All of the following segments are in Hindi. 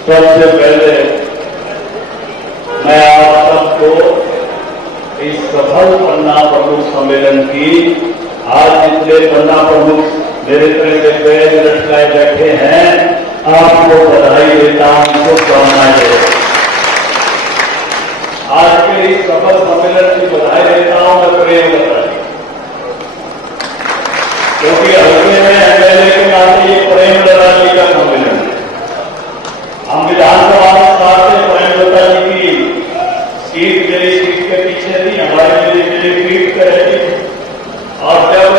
सबसे पहले मैं आप सबको इस सफल पन्ना प्रमुख सम्मेलन की आज जितने पन्ना प्रमुख मेरे तरह से बैग लटकाए बैठे हैं, आपको बधाई देता हूं, शुभकामनाएं देता हूं। आज के इस सफल सम्मेलन की बधाई देता हूं मैं प्रेम करता हूं, क्योंकि हल्के में एमएलए के नाते ये प्रेमलता जी का सम्मेलन है। हम विधानसभा में साथ से प्रेमलता जी की सीट मेरी सीट के पीछे थी, हमारे मेरी पीठ पे रहती थी, और जब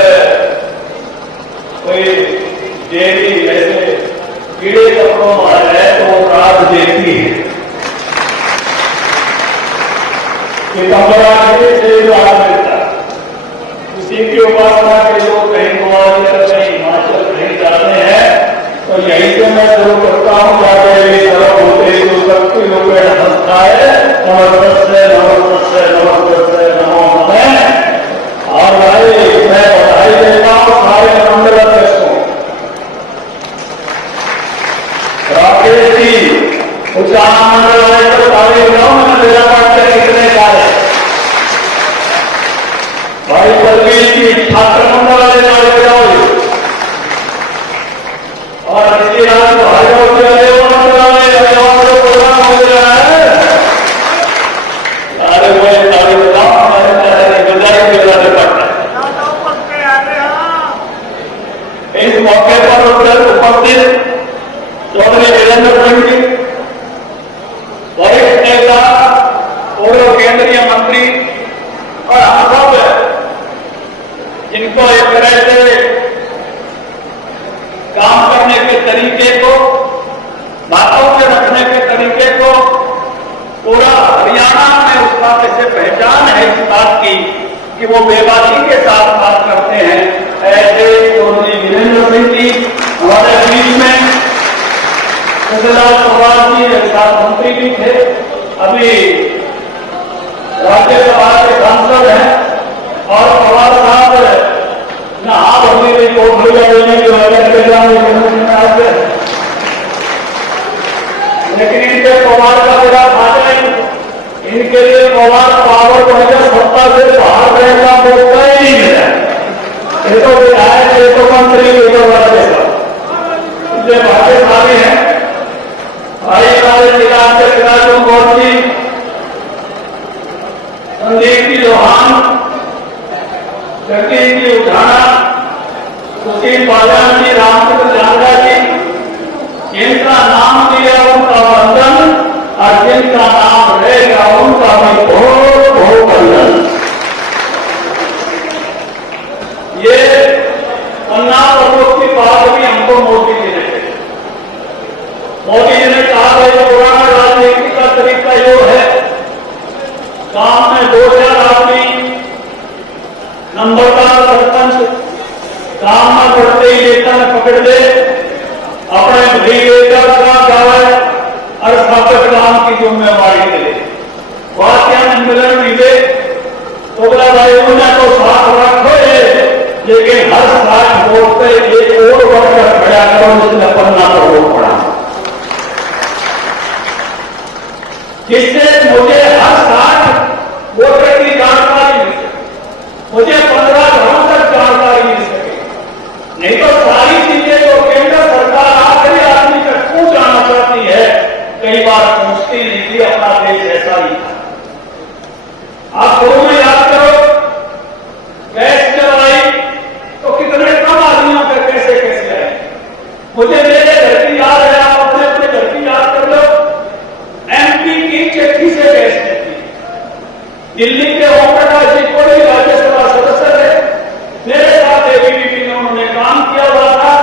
कोई देवी जैसे कीड़े कपड़ों में आ जाए तो वो रात देखती है कि कमरा से रात मिलता है। उसी की उपासना के लोग कहीं ग्वालियर कहीं हिमाचल कहीं जाते हैं तो यहीं से मैं शुरू करता हूं, जाते तरफ होते तो सबके लोग हंसता है नमस्ते नमस्ते नमस्ते नमो नमः। और भाई मैं बधाई देता हूं सारे मंडल अध्यक्ष को, राकेश जी उच्चारण मंडल वाले तो सारे गांव में मेरा पार्टी कितने कार्य, भाई बलवीर जी छात्र मंडल वाले नारे जाओ, और इसके बाद प्रोग्राम हो रहा है। अरे वो सारे बधाई बजाने पड़ता है। इस मौके पर उपस्थित चौधरी वीरेंद्र सिंह जी वरिष्ठ नेता, पूर्व केंद्रीय मंत्री, और हम सब जिनको एक तरह से काम करने के तरीके को, बातों के रखने के तरीके को पूरा हरियाणा में उस बात से पहचान है इस बात की कि वो बेबाकी के साथ बात करते हैं। ऐसे चौधरी वीरेंद्र सिंह जी हमारे बीच में, सुखलाल पवार जी साथ मंत्री भी थे, अभी राज्यसभा के सांसद हैं, और पवार साहब नहा भरने की कोठरिया देने की वजह से लेकिन इनके पवार का बड़ा फायदा है, इनके लिए पवार पावर 2017 से बाहर रहने का मौका ही नहीं मिला। ये तो विधायक, ये तो मंत्री, ये तो राज्यसभा इसलिए भाग्यशाली है। भाई हमारे जिला अध्यक्ष राजू गौर जी, संदीप जी लोहान, जगदीश जी उठाना, सुशील बाजान जी, रामचंद्र झांझा जी, जिनका नाम दिया उनका वंदन, और जिनका नाम रहेगा उनका भी बहुत बहुत वंदन। ये पन्ना प्रमुख की बात भी हमको मोदी जी ने कही। मोदी जी ने कहा भाई पुराना राजनीति का तरीका यो है, गांव में 2-4 आदमी नंबरदार सरपंच काम में बढ़ते ही नेता ने पकड़ ले, अपने भीतर का गावे और स्थापक काम की जिम्मेवारी ले, वाक्य में मिलन मिले तो बोला भाई उन्हें तो साथ रखो, लेकिन हर साथ वोट पे एक और वर्कर खड़ा करो जिसने पन्ना पर वोट पड़ा, जिससे मुझे हर साथ वोटर की जानकारी मिल सके, मुझे 15 घरों तक जानकारी मिल सके। नहीं तो सारी चीजें जो केंद्र सरकार आखिरी आदमी तक पहुंच आना चाहती है, कई बार पहुंचती नहीं थी। अपना देश ऐसा ही था। आप शुरू में याद करो, गैस चलाई तो कितने कम आदमियों पर कैसे कैसे आए। मुझे मेरे घर की याद है, आप अपने अपने घर की याद कर लो। एमपी की चिट्ठी से गैस देती, दिल्ली के ओम प्रकाश जी को भी राज्यसभा सदस्य थे, मेरे साथ एबीवीपी में उन्होंने काम किया हुआ था।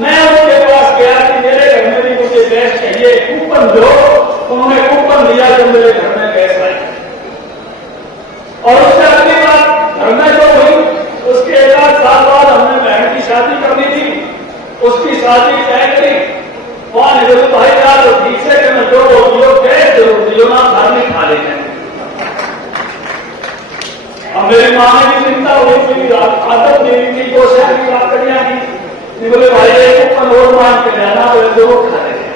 मैं उनके पास गया कि मेरे घर में भी मुझे गैस चाहिए, कूपन दो। उन्होंने कूपन दिया जब मेरे घर में गैस आई, और उससे अगली बात घर में जो हुई उसके 1 साल बाद हमने बहन की शादी करनी थी, उसकी शादी तय करी। वहां निरुद्ध भाई यार ठीक से कि मैं 2 रोटियों गैस जरूर दियो ना, घर में खा लेते हैं। अब मेरी मां ने भी चिंता हुई, मेरी आदत मेरी थी 2 शहर की लाकड़ियां की, बोले भाई एक कूपन और मान के रहना, तो जरूर खा लेते हैं।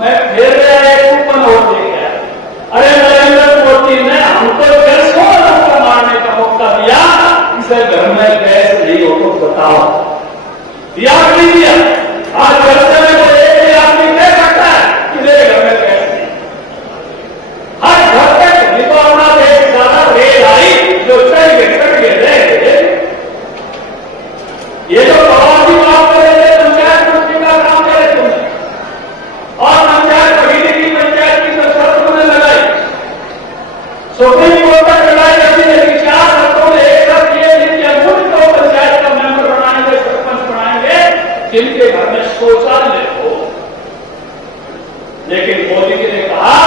मैं फिर एक कूपन और लेके आया। अरे नरेंद्र मोदी ने हमको 150 लोगों को मारने का मौका दिया, इसे घर में गैस नहीं हो तो बताओ, दिया नहीं दिया? आज जलसे में तो एक ही आदमी कह सकता है कि मेरे घर में गैस नहीं। हर घर तक नहीं तो अपना देश ज्यादा रेल आई जो चढ़ गए रहे। ये जो प्रवासी बात कर रहे थे, पंचायत मंत्री का काम करे तुमने, और पंचायत महीने की पंचायत की तो शर्त तुमने लगाई, सुप्रीम कोर्ट तक लड़ाई करती है कि 4 शर्तों में एक शर्त ये थी कि हम उनको पंचायत का मेंबर बनाएंगे, सरपंच बनाएंगे जिनके घर में शौचालय हो। लेकिन मोदी जी ने कहा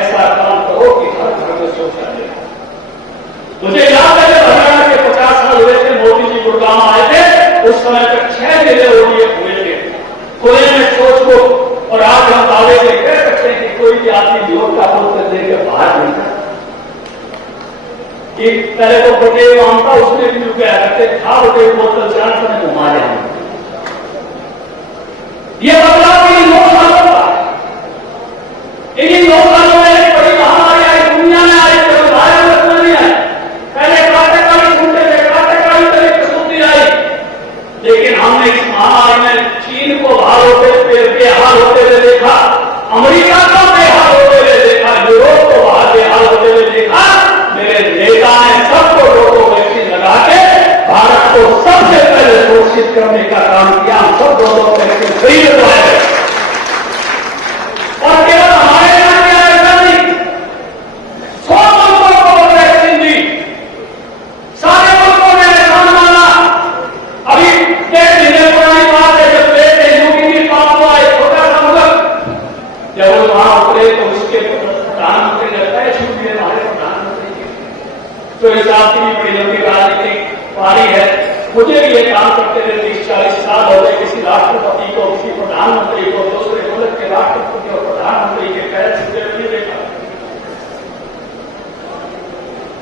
ऐसा काम करो कि हर घर में शौचालय हो। मुझे याद है जब हरियाणा के 50 साल हुए थे, मोदी जी गुड़गांव आए थे, उस समय तक 6 जिले ओडीए हुए थे, खुले में सोच को। और आज हम दावे से कह सकते हैं कि कोई भी आदमी वोट का बोतल लेकर बाहर नहीं था। एक पहले तो बटे वहां था, उसमें भी क्या करते था, बटे बोतल 4 समय घुमा जाए। ये बदलाव इन 9 सालों का, इन 9 सालों में एक बड़ी महामारी आई, दुनिया में आई, तो भारत में नहीं आई। पहले काटेकाली सुनते थे, काटेकाली तरह प्रसूति आई, लेकिन हमने इस महामारी में चीन को बेहाल होते हुए देखा, अमेरिका को बेहाल होते हुए देखा, यूरोप को बेहाल होते हुए देखा। मेरे नेता ने सबको 2 वैक्सीन लगा के भारत को सबसे पहले सुरक्षित करने का काम किया। हम सब 2 वैक्सीन खरीद पाए, और केवल हमारे यहां क्या ऐसा नहीं, 100 मुल्कों को वैक्सीन दी, सारे मुल्कों ने ऐसा माना। अभी 1.5 महीने पुरानी बात है, जब बेटे यूपी की बात हुआ, एक छोटा सा मुल्क, जब वो वहां उतरे तो उसके प्रधानमंत्री ने तय छूट दिए हमारे प्रधानमंत्री के, तो इस आपकी भी बड़ी लंबी राजनीतिक पारी है। मुझे भी ये काम करते हुए 30-40 साल हो गए। किसी राष्ट्रपति को, किसी प्रधानमंत्री को, दूसरे मुल्क के राष्ट्रपति और प्रधानमंत्री के पैर छूटे नहीं देखा।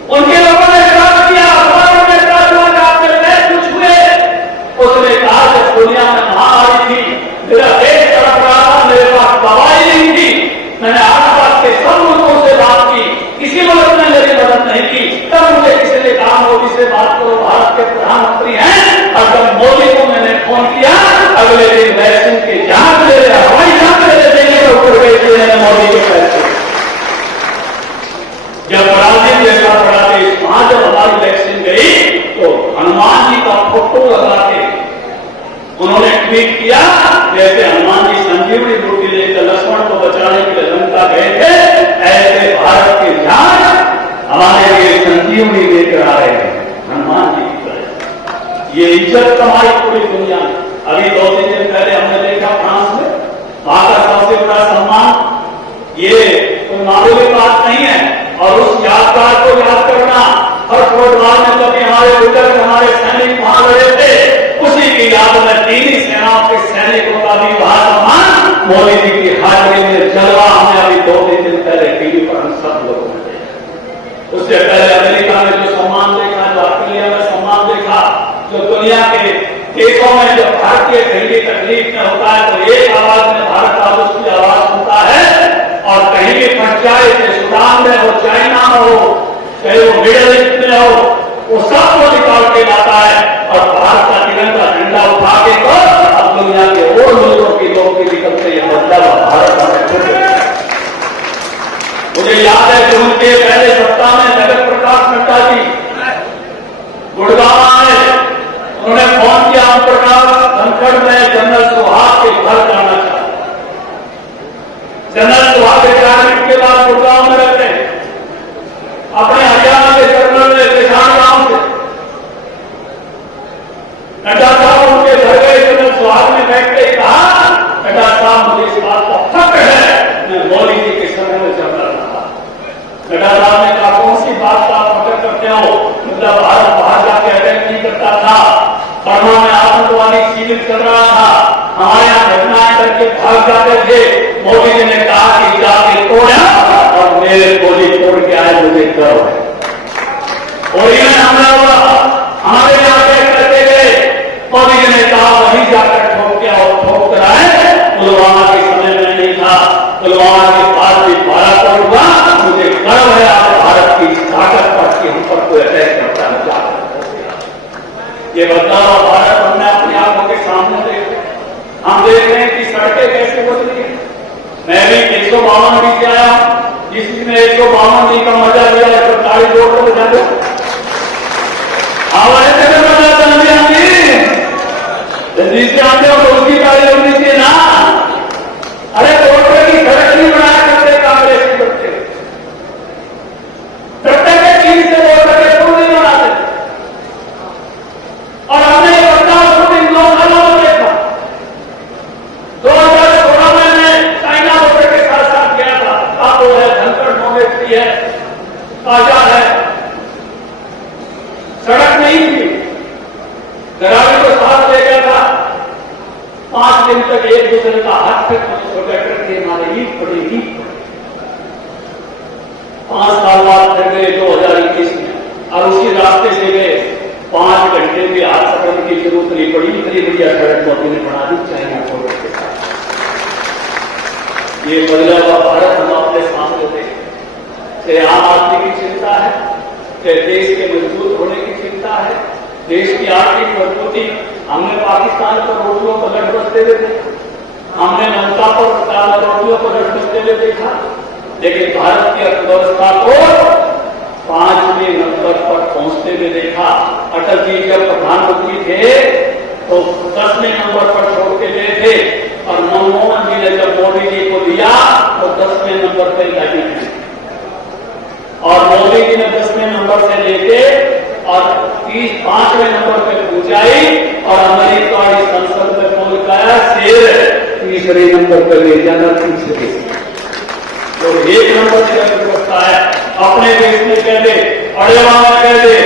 उनके लोगों ने ट्रस्ट किया, अखबारों में ट्रस्ट हुआ कि आपके पैर कुछ हुए। उसने कहा जब दुनिया में महामारी थी, मेरा देश तड़प रहा था, मेरे पास दवाई नहीं थी, मैंने आसपास के सब मुल्कों से बात की, किसी मुल्क ने मेरी मदद नहीं की। तब मुझे किसी ने कहा मोदी से बात करो, भारत के प्रधानमंत्री हैं। और जब मोदी को मैंने फोन किया, अगले दिन वैक्सीन की जांच ले रहे, हवाई जांच ले रहे, देने के ऊपर गए थे मोदी के पैसे। जब ब्राजील जैसा बड़ा देश, वहां जब हमारी वैक्सीन गई तो हनुमान जी का फोटो लगा के उन्होंने ट्वीट किया, जैसे हनुमान जी संजीवनी बूटी लेकर लक्ष्मण को बचाने के लिए लंका गए थे, ऐसे भारत के जान हमारे लिए संजीवनी लेकर आ रहे हैं हनुमान जी की तरह। ये इज्जत कमाई पूरी दुनिया में। अभी 2-3 दिन पहले हमने देखा फ्रांस में, वहां का सबसे बड़ा सम्मान, ये कोई मामूली बात नहीं है। और उस यादगार को याद करना, हर फुटबॉल में कभी हमारे बुजुर्ग, हमारे सैनिक वहां लड़े थे, उसी की याद में 3 सेनाओं के सैनिकों का भी वहां सम्मान मोदी जी की हाजिरी में जलवा हमने अभी 2-3 दिन पहले टीवी पर हम सब लोगों ने देखा। उससे पहले अमेरिका में जो सम्मान देखा, जो ऑस्ट्रेलिया में सम्मान देखा, जो दुनिया के देशों में जब भारतीय कहीं भी तकलीफ में होता है तो एक आवाज में भारत आज उसकी आवाज सुनता है, और कहीं भी फंस जाए, चाहे सूडान में हो, चाइना में हो, चाहे वो मिडल ईस्ट में हो, वो सबको निकाल के लाता है और भारत का तिरंगा झंडा उठा के तो अब दुनिया के और मुल्कों की लोग भी निकलते हैं, मतलब भारत हमें। मुझे याद है जून के पहले सप्ताह में जगत प्रकाश नड्डा जी गुड़गांव आए, उन्होंने फोन किया, हम प्रकाश धनखड़ में जनरल सुहाग के घर जाना चाहते। जनरल सुहाग रिटायरमेंट के बाद गुड़गांव में रहते हैं, अपने हरियाणा के कर्नल ने किसान गांव से नड्डा साहब उनके घर गए। जनरल सुहाग ने बैठ के कहा, नड्डा साहब मुझे इस बात का फक्र है, मैं मोदी जी के समय में चल रहा था। नड्डा साहब ने कहा कौन सी बात का फक्र करते हो? मतलब भारत बाहर जाके अटैक नहीं करता था, बर्मा में आतंकवादी शिविर चल रहा था, हमारे यहाँ घटनाएं करके भाग जाते थे। मोदी जी ने कहा कि जाके तोड़ा और मेरे गोली तोड़ के आए, मुझे गर्व है। और ये हमला हुआ, हमारे यहाँ अटैक करके गए, मोदी जी ने कहा वहीं जाकर ठोक के और ठोक कर आए। पुलवामा के समय में नहीं था, पुलवामा के बाद भी 12 करोड़ हुआ। मुझे गर्व है आज भारत की ताकत पर कि हम पर कोई अटैक करता है। ये बदलाव भारत हमने अपनी आंखों के सामने देखे। हम देख रहे हैं कि सड़कें कैसे बदली है। मैं भी 152 डी से आया, जिसमें 152 डी का मजा लिया है, 45 रोड पर बजा दो आवाज से बजाता नहीं जल्दी से आते हो तो उसकी गाड़ी जल्दी से ना। अरे रोड की सड़क नहीं बनाया करते कांग्रेस के बच्चे, प्रत्येक चीज से रोड के पुल नहीं बनाते। और हमने ये बदलाव खुद इन 2 सालों में देखा। 2016 में मैं चाइना बॉर्डर के साथ साथ गया था। काबुल है, धनखड़ मोमेट्री है, ताजा है, सड़क नहीं थी, गरामी को साथ ले गया था। 5 दिन तक एक दूसरे का हाथ तक प्रोटेक्टर के मारे ईद पड़ी ईद पड़ी। 5 साल बाद फिर गए 2021 में, और उसी रास्ते से गए। 5 घंटे में हाथ पकड़ने की जरूरत नहीं पड़ी। इतनी बढ़िया सड़क मोदी ने बना दी चाइना बॉर्डर के साथ। ये बदला हुआ भारत हम अपने सामने देखें। आम आदमी की चिंता है, देश के मजबूत होने की चिंता है, देश की आर्थिक मजबूती। हमने पाकिस्तान पर रोटियों को लट बसते हुए देखा, हमने ममता पर रोटियों को लट बसते हुए देखा, लेकिन भारत की अर्थव्यवस्था को 5वें नंबर पर पहुंचते हुए देखा। अटल जी जब प्रधानमंत्री थे तो 10वें नंबर पर छोड़ के गए थे, और मनमोहन जी ने जब मोदी जी को दिया तो 10वें नंबर पर लगी थी। और मोदी जी ने 10वें नंबर से लेके और 5वें नंबर पे पहुंचाई, और अमेरिका की संसद में पहुंचाया शेर 3रे नंबर पर ले जाना। 3रे तो 1 नंबर की अर्थव्यवस्था है। अपने देश में कह दे, अड़ेवा में कह दे,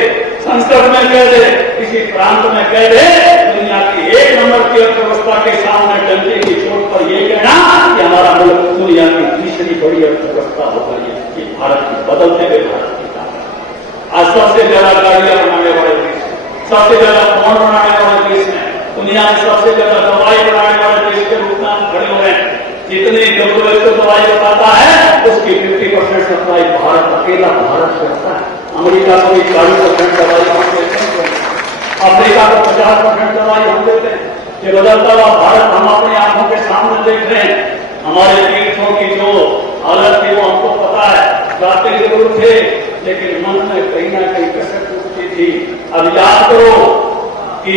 संसद में कह दे, किसी प्रांत में कह दे, दुनिया की 1 नंबर की अर्थव्यवस्था के सामने डंडे की चोट पर यह कहना कि हमारा मुल्क दुनिया की 3री बड़ी अर्थव्यवस्था हो गई है। कि भारत की बदलते हुए भारत की ताकत। आज सबसे ज्यादा गाड़ियां बनाने वाले देश, सबसे ज्यादा फोन बनाने वाले देश में, दुनिया में सबसे ज्यादा दवाई बनाने वाले देश के रूप में हम खड़े हुए हैं। जितनी WHO दवाई बताता है उसकी 50% सप्लाई भारत, अकेला भारत करता है। अमेरिका को 40% दवाई हम देते हैं, अफ्रीका को 50% दवाई हम देते हैं। ये बदलता हुआ भारत हम अपनी आंखों के सामने देख रहे हैं। हमारे तीर्थों की जो हालत थी वो हमको पता है। जाते जरूर थे, लेकिन मन में कहीं ना कहीं कसक उठती थी। अब याद करो कि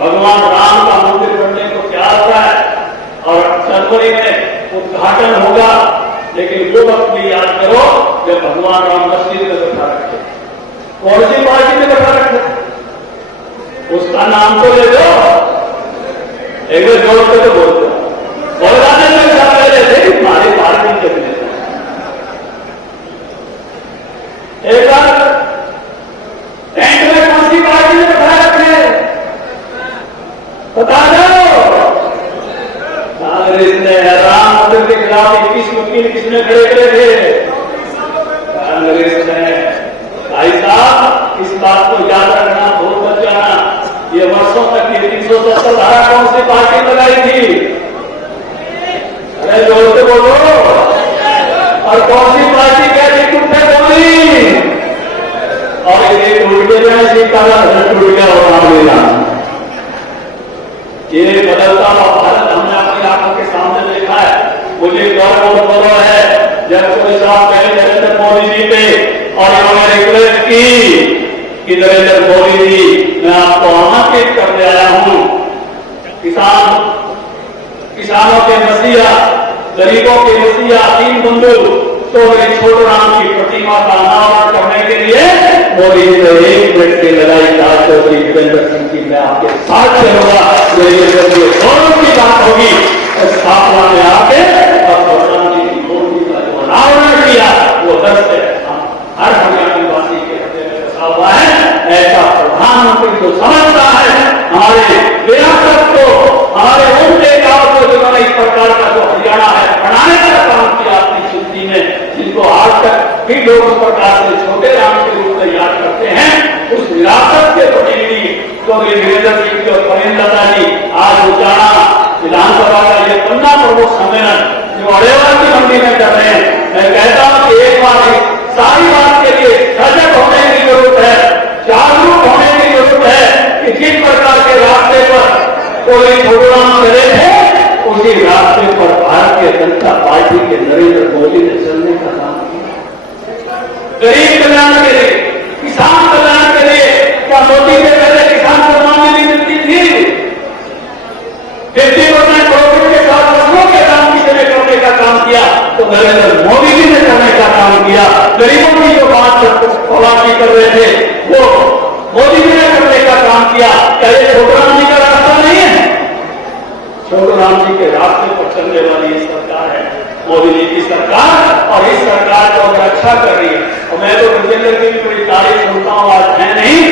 भगवान राम का मंदिर बनने को तैयार हो रहा है और जनवरी में उद्घाटन होगा, लेकिन वो वक्त भी याद करो जब भगवान राम मस्जिद में बैठा रखे। कौन सी पार्टी में बैठा रखे, उसका नाम तो ले दो, एक बार जोर से तो बोल दो। और हमारे पार्टी के एक बार टेंट में कौन सी पार्टी में बैठा रखे बता दो। कांग्रेस ने राम मंदिर के खिलाफ 21 वकील किसने खड़े करे थे? कांग्रेस ने। भाई साहब इस बात को याद रखना, भूल मत जाना। ये वर्षों तक ये 370 धारा कौन सी पार्टी लगाई थी? अरे जोर से बोलो। और कौन सी पार्टी कैसी टूटे बोली? और ये टूट के जाए सीता टूट गया और ये बदलता हुआ भारत हमने अपनी आंखों के सामने देखा है। मुझे गर्व और गौरव है जब कोई साहब पहले नरेंद्र मोदी जी पे और इन्होंने रिक्वेस्ट की कि नरेंद्र मोदी जी मैं आपको आमंत्रित करने आया हूं। किसानों के मसीहा, गरीबों के मसीहा, दीन बंधु तो मेरे छोटे राम की प्रतिमा का अनावरण करने के लिए मोदी जी ने 1 मिनट की लड़ाई चौधरी वीरेंद्र सिंह की मैं आपके साथ रहूंगा। दोनों की बात होगी स्थापना में आके और प्रधानमंत्री की मूर्ति का जो अनावरण किया वो 10 से हर हरियाणा वासी के हृदय में बसा हुआ है। ऐसा प्रधानमंत्री जो समझता है हमारे विरासत को, हमारे उनके गांव को, जिन्होंने इस प्रकार का जो हरियाणा है बनाने का काम किया अपनी जिंदगी में, जिनको आज तक भी लोग उस प्रकार से छोटे राम के रूप में याद करते हैं, उस विरासत के प्रतिनिधि तो वीरेंद्र सिंह और परेंद्र जी आज उजाड़ा विधानसभा का ये 15 प्रमुख सम्मेलन जो अड़ेवा की मंडी सारी बात के लिए सजग होने की जरूरत है, जागरूक होने की जरूरत है कि जिस प्रकार के रास्ते पर कोई प्रोग्राम करे थे उसी रास्ते पर भारतीय जनता पार्टी के नरेंद्र मोदी ने चलने का काम किया। गरीब कल्याण के लिए, किसान कल्याण के लिए क्या मोदी से पहले किसान सम्मान निधि मिलती थी? 50% प्रॉफिट के साथ फसलों के दाम किसी ने करने का काम किया तो नरेंद्र मोदी जी ने करने का काम किया। गरीबों की जो बात सवाल कर रहे थे वो मोदी जी ने करने का काम किया। क्या ये छोटू राम जी का रास्ता नहीं है? छोटू राम जी के रास्ते पर चलने वाली ये सरकार है, मोदी जी की सरकार, और इस सरकार को अगर अच्छा कर रही है। और मैं तो विजेंद्र की भी बड़ी तारीफ सुनता हूं, आज है नहीं,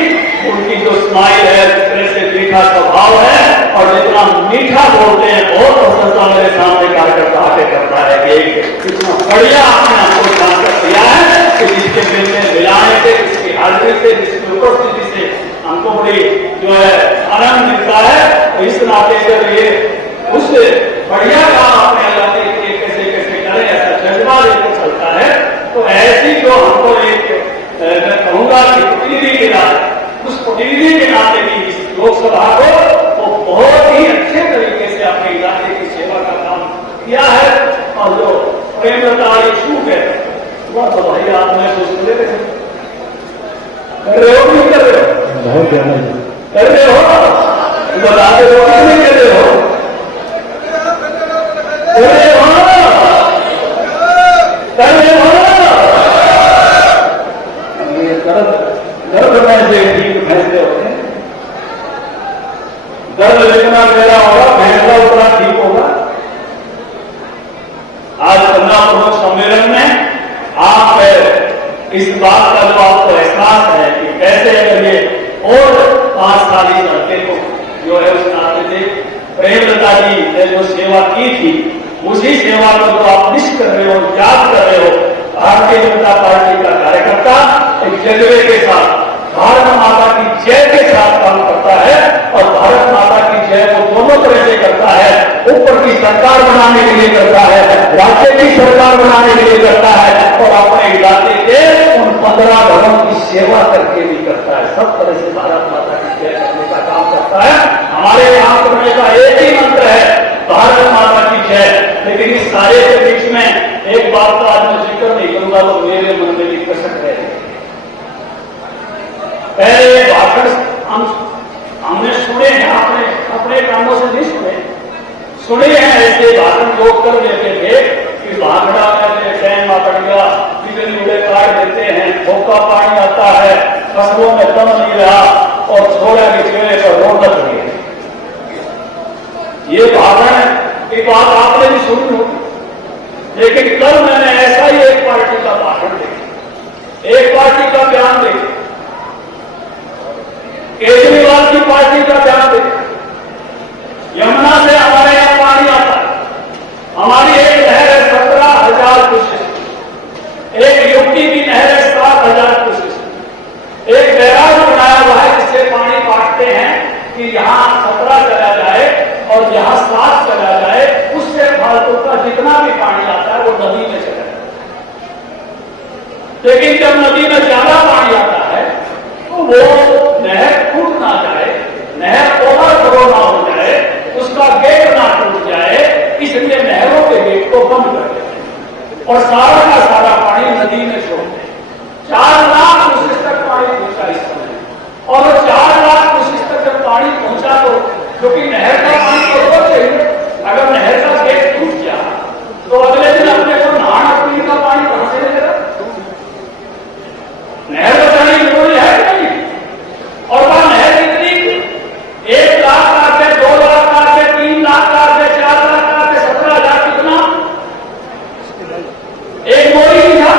उनकी जो स्माइल है, जितने से मीठा स्वभाव है और जितना मीठा बोलते हैं, बहुत प्रशंसा मेरे सामने कार्यकर्ता आके करता है कि कितना बढ़िया आपने हमको जानकर दिया है कि जिसके मिलने मिलाने से, जिसकी हाजिरी से, जिसकी उपस्थिति से हमको बड़ी जो है आनंद मिलता है। तो इस नाते से ये उससे बढ़िया काम अपने इलाके के लिए कैसे कैसे करें ऐसा जज्बा लेकर चलता है। तो ऐसी जो हमको एक मैं कहूंगा कि प्रतिनिधि के नाते, उस प्रतिनिधि के नाते की इस लोकसभा को वो बहुत ही अच्छे तरीके से अपने इलाके की सेवा का काम किया है। और जो प्रेमलता इच्छुक है वह तो भाई आप महसूस कर रहे हो नहीं कर रहे हो? कर रहे हो, बताते हो नहीं कर रहे हो? कर रहे हो, कर रहे हो। ये गर्भ में से ठीक फैसले होते हैं। गर्भ जितना मेरा होगा फैसला उतना ठीक होगा। आज कन्या प्रमुख सम्मेलन में आप इस बात का जो आपको एहसास है कि कैसे अगर ये और 5 साल इस लड़के को जो है उस नाते से प्रेमलता जी ने जो सेवा की थी उसी सेवा को जो आप मिस कर रहे हो, याद कर रहे हो। भारतीय जनता पार्टी का कार्यकर्ता एक जज्बे के साथ भारत माता की जय के साथ काम करता है और भारत माता की जय को दोनों तरह से करता है। ऊपर की सरकार बनाने के लिए करता है, राज्य की सरकार बनाने के लिए करता है और अपने इलाके के उन 15 घरों की सेवा करके भी करता है। सब तरह से भारत माता की जय करने का काम करता है। हमारे यहाँ करने का एक ही मंत्र है, भारत माता की जय। लेकिन इस सारे के बीच में एक बात का आज मैं जिक्र नहीं करूंगा तो मेरे मन में भी कसक रहे। पहले भाषण हमने सुने हैं, अपने कानों से नहीं सुने हैं। ऐसे भाषण लोग कर देते थे कि भागड़ा में डैम पड़ गया, बिजली उड़े काट देते हैं, भोका पानी आता है, फसलों में दम नहीं रहा और छोड़ा के चेहरे पर रोक रही है। ये भाषण की बात आपने भी सुनी होगी। लेकिन कल मैंने ऐसा ही एक पार्टी का भाषण देखा, एक पार्टी का बयान देखा, केजरीवाल की पार्टी का बयान देखा। यमुना से हमारे यहां पानी आता है, हमारी एक नहर है 17,000 क्यूसेक, एक यूपी की नहर है 7,000 क्यूसेक। एक बैराज बनाया हुआ है जिससे पानी काटते हैं कि यहां 17 चला जाए और यहां 7 चला जाए, उससे फालतू का जितना भी पानी आता है वो नदी में चला जाए। लेकिन जब नदी में ज्यादा पानी आता है तो वो नहर टूट ना जाए, नहर ओवरफ्लो ना हो जाए, उसका गेट ना टूट जाए, इसलिए नहरों के गेट को बंद कर देते हैं और सारा का सारा पानी नदी में छोड़ते हैं। 4 लाख क्यूसेक तक पानी पहुंचा इस समय और 4 लाख क्यूसेक तक जब पानी पहुंचा तो क्योंकि नहर का पानी तो रोज चाहिए, अगर नहर का गेट टूट गया तो अगले दिन अपने को नहाना पीने का पानी कहां से मिलेगा? नहर बचाने की जरूरी है कि नहीं? और वह नहर कितनी? 1 लाख का है, 2 लाख का है, 3 लाख का है, 4 लाख का है, 17,000 कितना? एक मोरी की था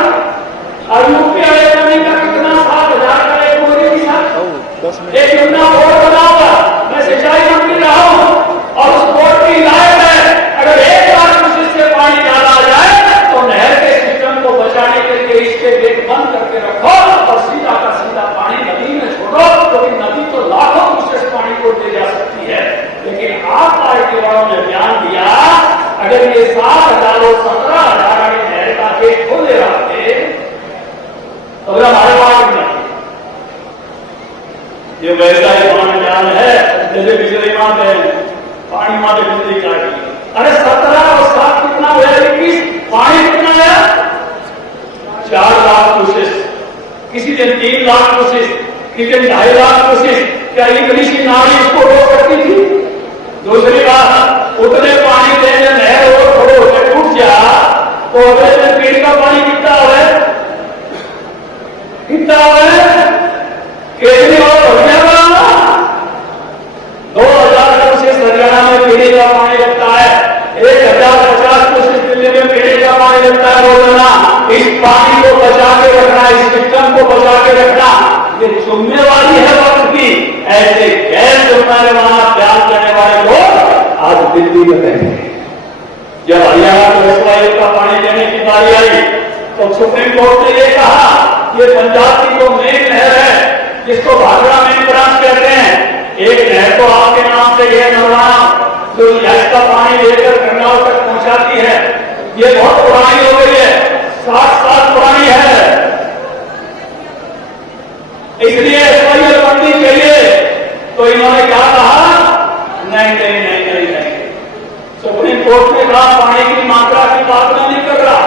ये वैसा ही मान जान है जैसे बिजली मां दे पानी मां दे बिजली काटी। अरे 17 और 7 कितना हुआ? 21। पानी कितना है? 4 लाख कोशिश, किसी दिन 3 लाख कोशिश, किसी दिन 2.5 लाख कोशिश। क्या इतनी सी नाली इसको रोक सकती थी? दूसरी बात, उतने पानी देने नहर और थोड़े होते टूट जा तो अगले दिन पीड़ का पानी कितना है? कितना है? केजरीवाल हरियाणा 2000 कोशिश हरियाणा में पीने का पानी लगता है, 1050 कोशिश दिल्ली में पीने का पानी लगता है रोजाना। इस पानी को बचा के रखना, इस सिस्टम को बचा के रखना ये जिम्मेवारी है वक्त की। ऐसे गैर जिम्मेवार प्यार करने वाले लोग आज दिल्ली में बैठे। जब हरियाणा को एसवाईएल का पानी देने की बारी आई तो सुप्रीम कोर्ट ने यह कहा ये पंजाब की जो मेन नहर है जिसको भाखड़ा मेन ब्रांच कहते हैं, एक नहर तो आपके नाम से ये नरवाना जो यश का पानी लेकर गंगाओं तक पहुंचाती है, ये बहुत पुरानी हो गई है, 60 साल पुरानी है। इसलिए एसवाईएल बननी चाहिए। तो इन्होंने क्या कहा? नहीं नहीं नहीं नहीं नहीं। सुप्रीम कोर्ट ने कहा पानी की मात्रा की बात नहीं कर रहा,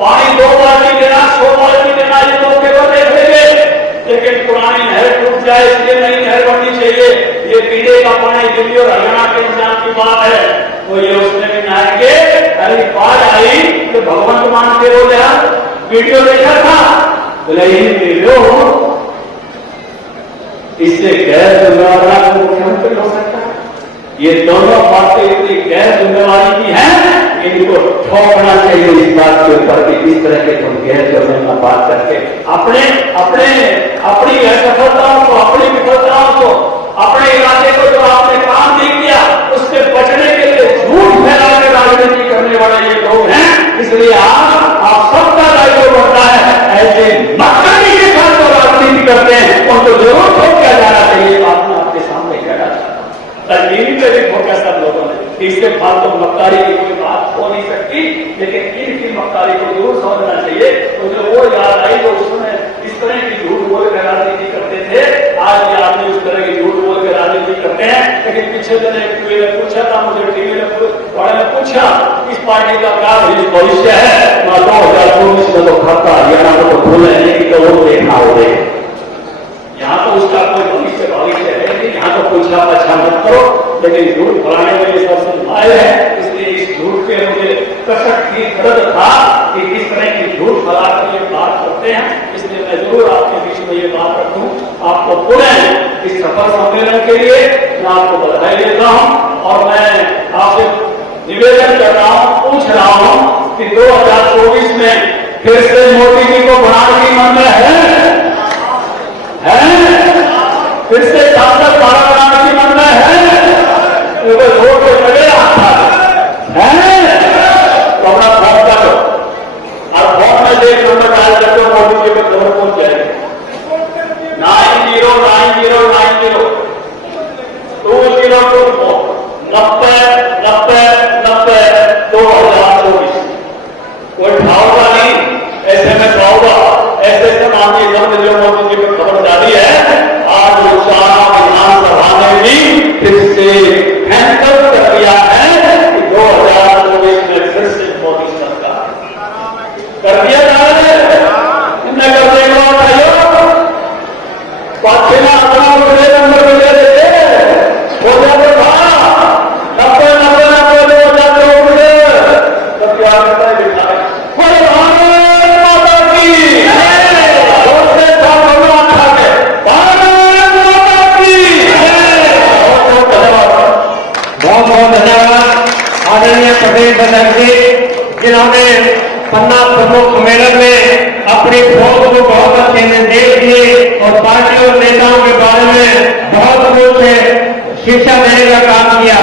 पानी 2 बाल्टी देना 100 बाल्टी देना ये तो केवल देख लेंगे, लेकिन पुरानी नहर टूट जाए इसलिए नई नहर बननी चाहिए। ये पीने का पानी दिल्ली और हरियाणा के इंसान की बात है तो ये उसमें भी नहाएंगे। अरे बात आई तो भगवंत मान के बोले वीडियो देखा था बोले वीडियो इससे गैर जिम्मेवार मुख्यमंत्री हो सकता है। ये दोनों बातें इतनी गैर जिम्मेवारी की हैं, इनको ठोकना चाहिए इस बात के ऊपर कि इस तरह के तुम गैर जिम्मेवार बात करके अपने अपने अपनी असफलताओं को, अपनी विफलताओं को, अपने इलाके को जो आपने काम नहीं किया उससे बचने के लिए झूठ फैला के राजनीति करने वाले ये लोग हैं। इसलिए आप सबका दायित्व बनता है ऐसे मक्खनी के साथ जो राजनीति करते हैं उनको जरूर ठोक किया जाना चाहिए। बात मैं आपके सामने कहना चाहता हूँ, तकलीफ में भी ठोका सब लोगों ने। इससे फालतू मक्कारी की कोई बात हो नहीं सकती, लेकिन इनकी मक्कारी को जरूर समझना चाहिए। तो जो वो याद आई तो उसमें इस तरह की झूठ बोल कर राजनीति करते थे, आज भी आपने उस तरह की झूठ बोल कर राजनीति करते हैं। लेकिन पिछले दिन एक टीवी ने पूछा था मुझे, टीवी वाले ने पूछा इस पार्टी का क्या भविष्य है? 2024 में तो खाता हरियाणा को तो भूल है कि तो वो देखना हो गए। यहाँ तो उसका कोई भविष्य है नहीं, यहाँ तो कुछ आप अच्छा मत करो, लेकिन झूठ फैलाने में ये सबसे माहिर है। इसलिए इस झूठ के मुझे कसक की दर्द था कि किस तरह की झूठ फैलाकर ये बात करते हैं। इसलिए मैं जरूर आपके बीच में ये बात रखूं। आपको पुनः इस सफल सम्मेलन के लिए मैं आपको बधाई देता हूं और मैं आपसे निवेदन कर रहा हूं, पूछ रहा हूं कि 2024 में फिर से मोदी जी को बनाने की मन में है? फिर से सांसद भारत बनाने की मन में है? वोट तो चले आता है तो अपना फोन करो और फोन में देख नंबर डाल करके मोदी जी को खबर पहुंच जाएगी 909090 202 90 90 90 2024। कोई ठाऊगा नहीं, SMS आऊगा, ऐसे मांगी सबने जो मोदी जी को खबर डाली है। आज विधानसभा ने भी फिर से फैसला कर दिया है कि 2024 में फिर से मोदी सरकार कर दिया जाए कर देगा। पाठ्यना अपना मुझे नंबर मिले देते हो जाते था 90 90 90 2024 तब क्या करता है आदरणीय प्रदेश अध्यक्ष जी जिन्होंने पन्ना प्रमुख सम्मेलन में अपनी फौज को बहुत अच्छे निर्देश दिए और पार्टी और नेताओं के बारे में बहुत कुछ शिक्षा देने का काम किया।